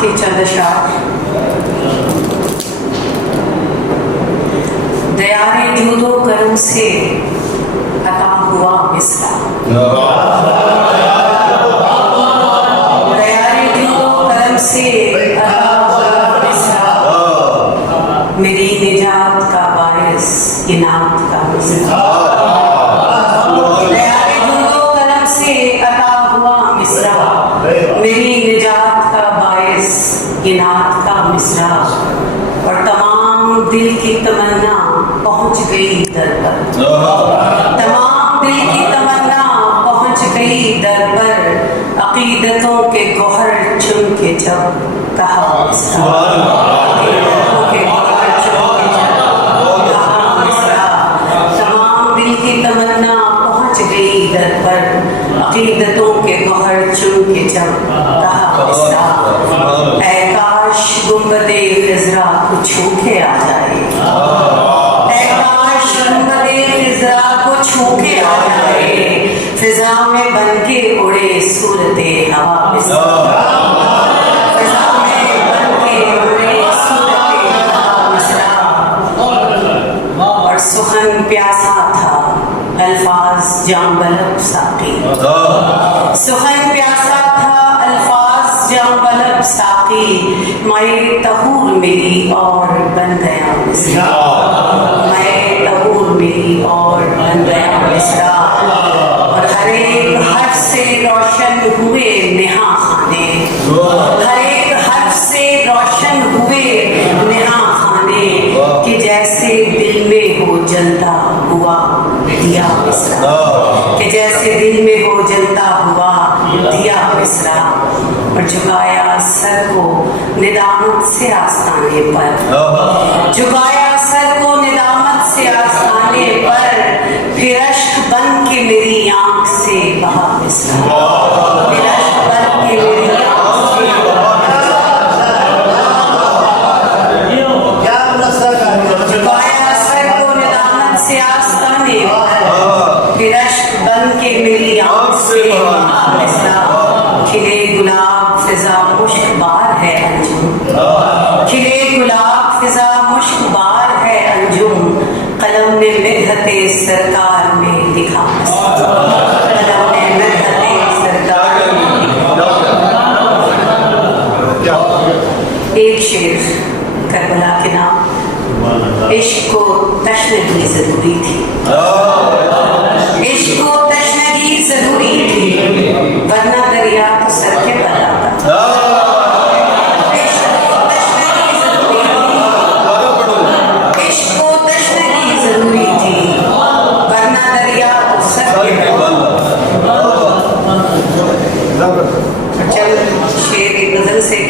کے چند اشعار. دیار جود و کرم سے عطا ہوا مصرع. دیار جود و کرم سے عطا ہوا مصرع. میری نجات کا باعث انعام کا مصرع. دیار جود و کرم سے عطا ہوا مصرع. میری نجات کا باعث انعام کا مصرع. اور تمام دل کی تمنا پہنچ گئی در پر. تمام دل کی تمنا پہنچ گئی در پر. عقیدتوں کے گوہر چن کے جب کہا مصرع. عقیدتوں کے گوہر چن کے جب کہا مصرع. تمام دل کی تمنا پہنچ گئی در پر. عقیدتوں کے گوہر چن کے جب کہا مصرع. اے کاش گنبد خضرا کو چھو کے آ جائے. اے کاش گنبد خضرا کو چھو کے آ جائے. فضا میں بن کے اڑے صورت ہوا مصرع. فضا میں بن کے اڑے صورت ہوا مصرع. اور سخن پیاسا تھا الفاظ جام بلب ساقی. سخن پیاسا تھا الفاظ جام بلب ساقی. میں طہور میری اور بن گیا مصرع. میں طہور میری اور بن گیا مصرع. اور ہر ایک حرف سے روشن ہوئے نہا خانے. ہر ایک حرف سے روشن ہوئے نہا خانے. کہ جیسے دل میں ہو جلتا ہوا دیا مصرع. کہ جیسے دل میں ہو جلتا ہوا دیا مصرع. اور جھکایا سر کو ندامت سے آستانے پر. جھکایا سر کو ندامت سے آستانے پر. پھر اشک بن کے میری آنکھ سے بہا مصرع. پھر اشک بن کے میری آنکھ سے بہا مصرع. جھکایا سر کو ندامت سے آستانے پر. پھر اشک بن کے میری آنکھ سے بہا مصرع. کھلے گلاب فضا مشک بار ہے انجم. کھلے گلاب فضا مشک بار ہے انجم. قلم نے مدحت سرکار میں لکھا مصرع. قلم نے مدحت سرکار میں لکھا. ایک شعر کربلا کے نام. عشق کو تشنگی ضروری تھی. عشق کو تشنگی ضروری تھی. ورنہ دریا تو سر کے بل آتا. عشق کو تشنگی ضروری تھی. عشق کو تشنگی ضروری تھی. ورنہ دریا تو سر کے بل. چل شعر کی غزل سے.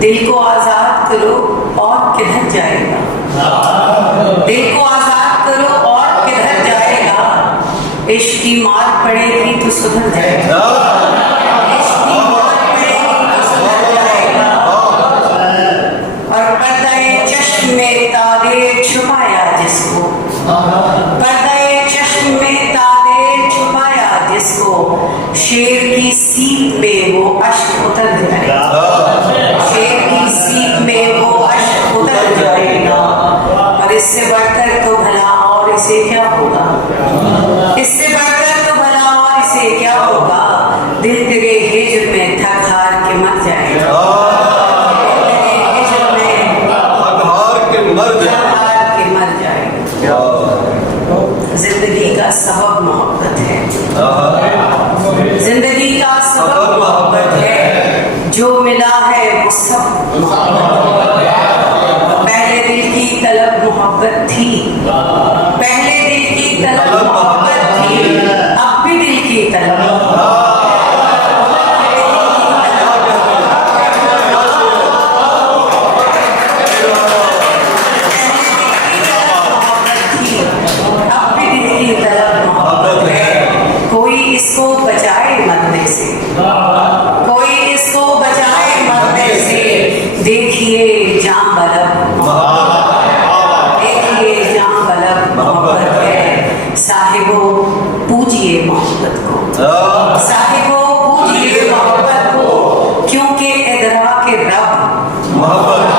دل کو آزاد کرو اور کدھر جائے گا. دل کو آزاد کرو اور کدھر جائے گا. عشق کی مار پڑے گی تو سدھر جائے گا. عشق کی مار پڑے گی تو سدھر جائے گا. اور پردہ چشم میں تالے چھپایا جس کو. پردہ چشم میں تالے چھپایا جس کو. شیر کی سیپ میں وہ اشک اتر جائے گا. شیر کی سیپ میں وہ اشک اتر جائے گا. اور اس سے بڑھ کر تو بھلا اور اسے کیا ہوگا. اس سے بڑھ کر تو بھلا اور اسے کیا ہوگا. دل تیرے ہجر میں تھک ہار کے مر جائے گا. دل تیرے ہجر میں تھک ہار کے مر جائے گا. زندگی کا سبب محبت ہے. زندگی کا سبب محبت ہے. جو ملا ہے وہ سب محبت ہے. پہلے دل کی طلب محبت تھی. پہلے دل کی طلب محبت تھی. اب بھی دل کی طلب. اب بھی دل کی طلب محبت ہے. کوئی اس کو بچائے مرنے سے. کوئی اس کو بچائے مرنے سے. محبت